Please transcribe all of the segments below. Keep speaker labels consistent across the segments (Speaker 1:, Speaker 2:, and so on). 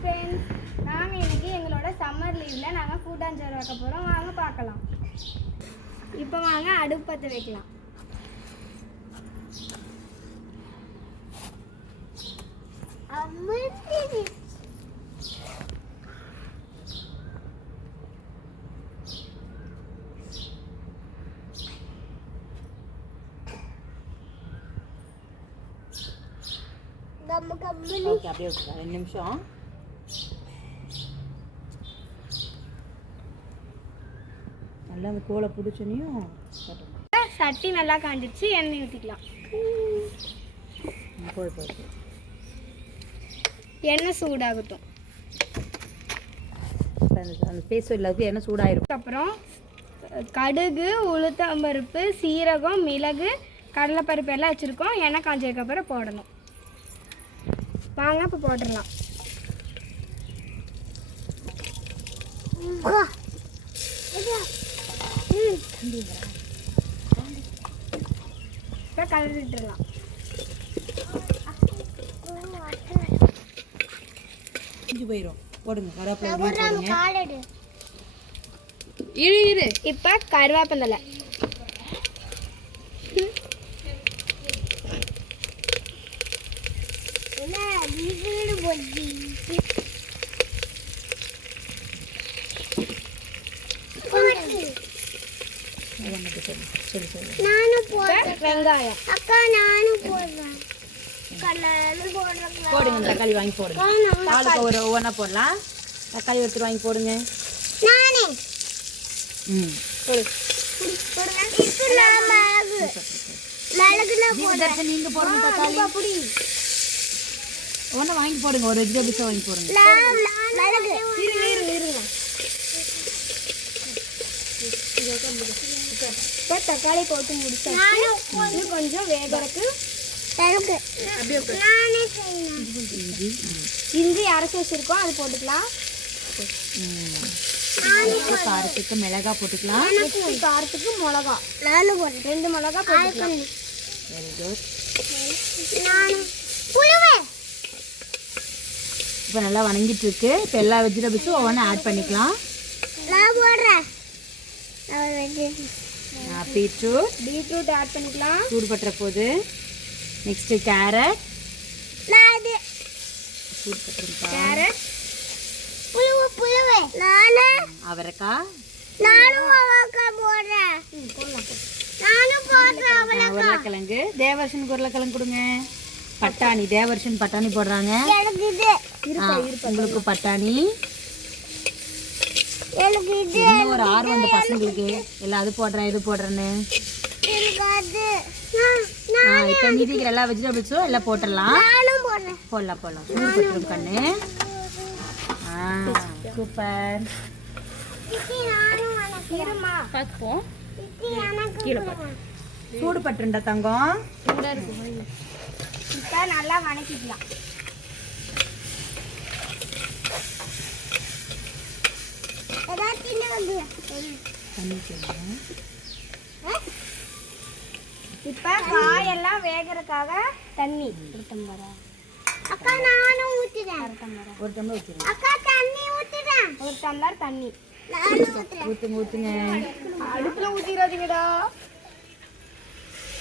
Speaker 1: Friends நாங்கள் இன்னைக்கு எங்களோட சம்மர் லீவில் நாங்கள் கூட்டாஞ்சோறு வைக்க போகிறோம் வாங்க பார்க்கலாம். இப்போ வாங்க அடுப்பு பற்ற வைக்கலாம்.
Speaker 2: ஓகே அப்படியே விட்டுருக்கா ரெண்டு நிமிஷம். நல்லா அந்த கோலை பிடிச்சனையும்
Speaker 1: சட்டி நல்லா காஞ்சிச்சு எண்ணெய் ஊற்றிக்கலாம்
Speaker 2: கோழி போட்டு
Speaker 1: எண்ணெய் சூடாகட்டும்.
Speaker 2: அந்த பேஸ் இல்லாத எண்ணெய் சூடாயிரும்.
Speaker 1: அப்புறம் கடுகு உளுத்தம்பருப்பு சீரகம் மிளகு கடலைப்பருப்பு எல்லாம் வச்சுருக்கோம். எண்ணெய் காஞ்சதுக்கப்புறம் போடணும். வாங்க இப்போ போட்டுடலாம். இப்போ கலந்துட்டுலாம்
Speaker 2: இஞ்சி போயிடும் போடுங்க கருவேப்பிலை
Speaker 1: இரு இரு. இப்போ கருவேப்பந்தலை
Speaker 2: அதான் சொல்லு சொல்லு சொல்லு.
Speaker 1: இப்போ வெங்காயம்.
Speaker 3: அக்கா நானும் போடுறேன். போடுறேன்.
Speaker 2: போடுங்க தக்காளி வாங்கி போடுங்க. ஆளுக்கு ஒரு ஒவ்வொன்றா போடலாம். தக்காளி ஒருத்தர் வாங்கி போடுங்க.
Speaker 3: நானே.
Speaker 2: ம். தீபதர்ஷன் நீங்கள் போடுங்க தக்காளி. ஒன்றா வாங்கி போடுங்க. ஒரு வெஜிடபிள்ஸை வாங்கி போடுங்க.
Speaker 1: இப்போ தக்காளி போட்டு முடிச்சாச்சு கொஞ்சம் வேகறதுக்கு. இஞ்சி அரைச்சி வச்சிருக்கோம் அது போட்டுக்கலாம்.
Speaker 2: காரத்துக்கு மிளகா போட்டுக்கலாம்.
Speaker 1: காரத்துக்கு மிளகா.
Speaker 3: நானும் போடுறேன்
Speaker 1: ரெண்டு மிளகா போட்டுக்கலாம்.
Speaker 2: வெரி குட் இப்போ நல்லா வணங்கிட்டு இருக்கு. இப்போ எல்லா வெஜிடபிள்ஸும் ஒவ்வொன்றா ஆட் பண்ணிக்கலாம்.
Speaker 3: நான் போடுறேன்.
Speaker 2: பீட்ரூட்.
Speaker 1: பீட்ரூட் ஆட் பண்ணிக்கலாம்.
Speaker 2: சூடு பட்டுற போது நெக்ஸ்ட்டு கேரட்
Speaker 1: கேரட்
Speaker 3: புழுவு புழுவே. நானு
Speaker 2: அவரைக்காய்
Speaker 3: நானும் அவக்காய் போடுறேன். நானும் போடுறேன்
Speaker 2: ஆ, உருளைக்கிழங்கு. தேவர்ஷனுக்கு உருளைக்கிழங்கு கொடுங்க. பட்டாணி தேவர்ஷன் பட்டாணி போடுறாங்க. உங்களுக்கு பட்டாணி.
Speaker 3: எனக்கு இது
Speaker 2: இன்னும் ஒரு ஆர்வம் அந்த பசங்களுக்கு? எல்லாம் அது போடுறேன் இது போடுறேன்னு.
Speaker 3: எனக்கு அது. நான்
Speaker 2: ஆ இப்போ மீதி இருக்கிற எல்லா வெஜிடபிள்ஸும் எல்லாம் போட்டுடலாம்?
Speaker 3: நானும் போடுறேன்.
Speaker 2: போடலாம் போடலாம். சூடு பட்டுரும் கண்ணு ஆ சூப்பர். சூடு பட்டுருண்டா தங்கம்?
Speaker 1: நல்லா வணக்கிக்கலாம்.
Speaker 2: ஊத்திடுங்க.
Speaker 1: இப்போ காயெல்லாம் வேகறதுக்காக தண்ணி
Speaker 3: அக்கா நானும் ஊத்துறேன்
Speaker 2: ஒரு டம்ளர்
Speaker 3: அக்கா தண்ணி ஊத்துறேன்
Speaker 1: ஒரு டம்ளர் தண்ணி.
Speaker 3: நானும் ஊத்துறேன்.
Speaker 2: ஊற்றுங்க ஊற்றுங்க
Speaker 1: அடுப்புல ஊத்திடாதீங்கடா.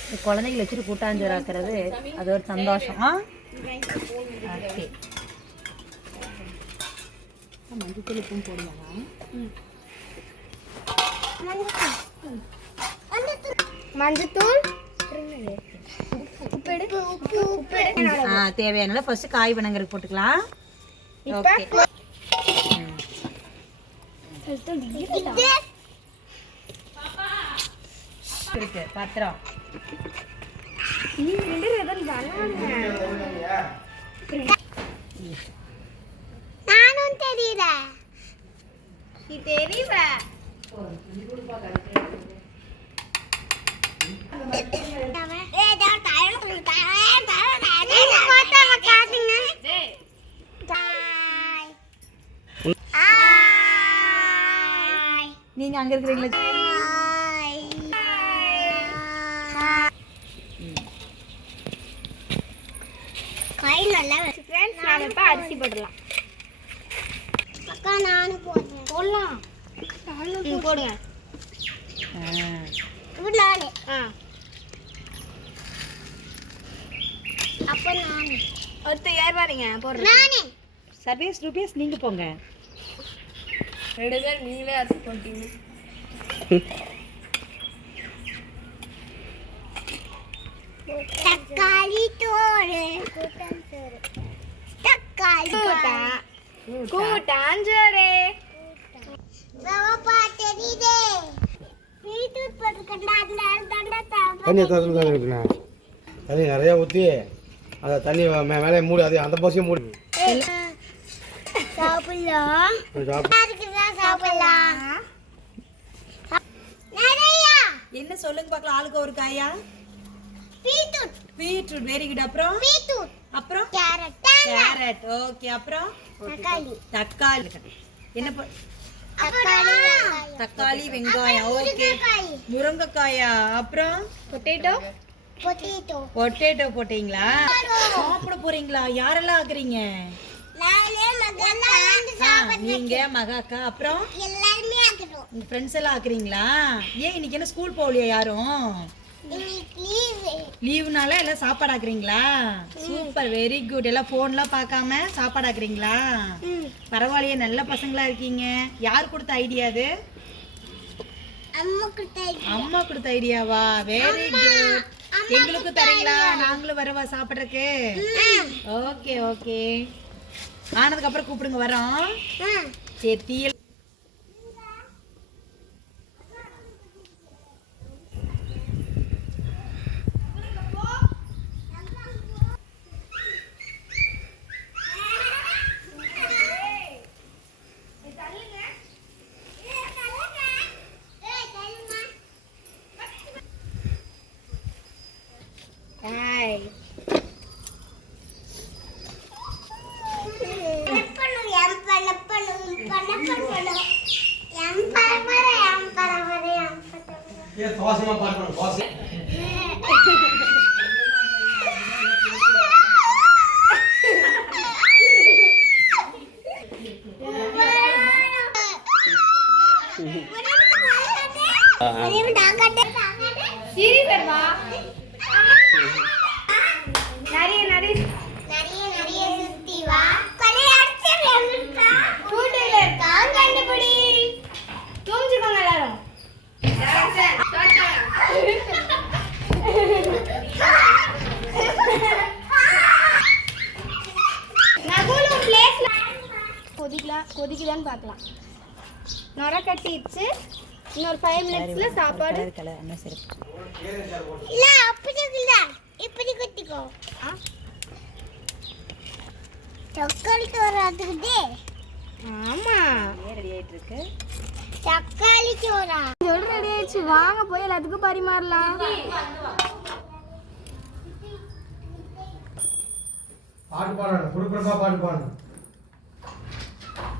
Speaker 2: இந்த குழந்தைகளை வச்சுட்டு கூட்டாஞ்சோறு ஆக்குறது அது ஒரு சந்தோஷம். ஆ? ஓகே. மஞ்சள் தூள் உப்பும் போடுவாங்க
Speaker 1: மஞ்சத்தூள்.
Speaker 2: தேவையான ஃபர்ஸ்ட் காய் வணங்குறதுக்கு போட்டுக்கலாம். ஓகே இருக்கு பாத்திரம்.
Speaker 3: நானும் தெரியல.
Speaker 1: தெரியல.
Speaker 2: நீங்க அங்க இருக்கிறீங்களா?
Speaker 3: கை நல்லா
Speaker 1: ஃப்ரெண்ட்ஸ் நாம இப்போ அரிசி போடலாம்
Speaker 3: அக்கா நானும் போடுறேன்
Speaker 1: போடலாம். போடுங்க.
Speaker 3: அப்போ நானு.
Speaker 1: ஒருத்தர் யார் பாருங்க போடுறேன்
Speaker 3: நானே.
Speaker 2: சர்வேஸ் ரூபீஸ் நீங்க போங்க.
Speaker 1: ரெண்டு பேர் நீங்களே அரிசி போட்டீங்க
Speaker 3: தக்காளி தோடு. தக்காளி
Speaker 1: கூட்டா கூட்டாஞ்சோரே
Speaker 3: ரவப்பா தெரியுதே பீட்ரூட் போட்டுக்கண்டா அந்த தண்டை
Speaker 4: தண்ணி தான் இருக்குண்ணா தண்ணி நிறையா ஊற்றி அந்த தண்ணி மேலே மூடி அது அந்த பசியும் மூடி.
Speaker 3: சாப்பிடலாம். சாப்பிடலாம்.
Speaker 2: என்ன சொல்லுங்க பார்க்கலாம். ஆளுக்கு ஒரு காயா?
Speaker 3: பீட்ரூட்.
Speaker 2: பீட்ரூட். வெரி குட் அப்புறம்?
Speaker 3: பீட்ரூட்.
Speaker 2: அப்புறம்?
Speaker 3: கேரட்.
Speaker 2: கேரட். ஓகே அப்புறம்?
Speaker 3: தக்காளி.
Speaker 2: தக்காளி. என்ன
Speaker 3: தக்காளி
Speaker 2: தக்காளி வெங்காயம். ஓகே முருங்கைக்காயா. அப்புறம்?
Speaker 1: பொட்டேட்டோ
Speaker 3: பொட்டேட்டோ
Speaker 2: பொட்டேட்டோ போட்டீங்களா? சாப்பிட போறீங்களா? யாரெல்லாம் ஆக்குறீங்க
Speaker 3: நானே மகன்
Speaker 2: ஆ, நீங்க மகாக்கா. அப்புறம்?
Speaker 3: எல்லாருமே
Speaker 2: உங்க ஃப்ரெண்ட்ஸ் எல்லாம் ஆக்குறீங்களா? ஏன் இன்னைக்கு என்ன ஸ்கூல் போகலையா யாரும்? லீவுனால எல்லாம் சாப்பாடு ஆக்குறீங்களா? சூப்பர் வெரி குட் எல்லாம் ஃபோன்லாம் பார்க்காம சாப்பாடு ஆக்குறீங்களா? பரவாயில்லையே நல்ல பசங்களா இருக்கீங்க. யார் கொடுத்த ஐடியா அது?
Speaker 3: அம்மா
Speaker 2: கொடுத்த ஐடியாவா வெரி குட் எங்களுக்கு தரீங்களா? நாங்களும் வரவா சாப்பிட்றதுக்கு? ஓகே ஓகே ஆனதுக்கு அப்புறம் கூப்பிடுங்க வரோம். சரி தீயல்
Speaker 4: ஏன் தோசைமா பார்க்கணும் தோசை
Speaker 1: சீரியஸா நிறைய நிறைய
Speaker 3: நிறைய
Speaker 1: பார்க்கலாம். நுர கட்டிடுச்சு. இன்னொரு ஃபைவ் மினிட்ஸ்ல சாப்பாடு.
Speaker 3: இல்ல அப்படி இல்ல. இப்படி குத்திக்கோ
Speaker 1: ஆ?
Speaker 3: தக்காளி சோறாத்துக்குதே
Speaker 1: ஆமா.
Speaker 2: ரெடி ஆயிட்டு இருக்கு
Speaker 3: தக்காளி சோறா
Speaker 1: சொல்ற ரெடி ஆயிடுச்சு? வாங்க போய் எல்லாத்துக்கும் பரிமாறலாம்.
Speaker 4: பாட்டு பாடணும் குறுக்குறப்பா பாட்டு பாடணும் நான் கொஞ்சம் தண்ணி வாங்க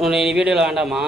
Speaker 5: உன்னை நீ வீடியோவில் வேண்டாமா?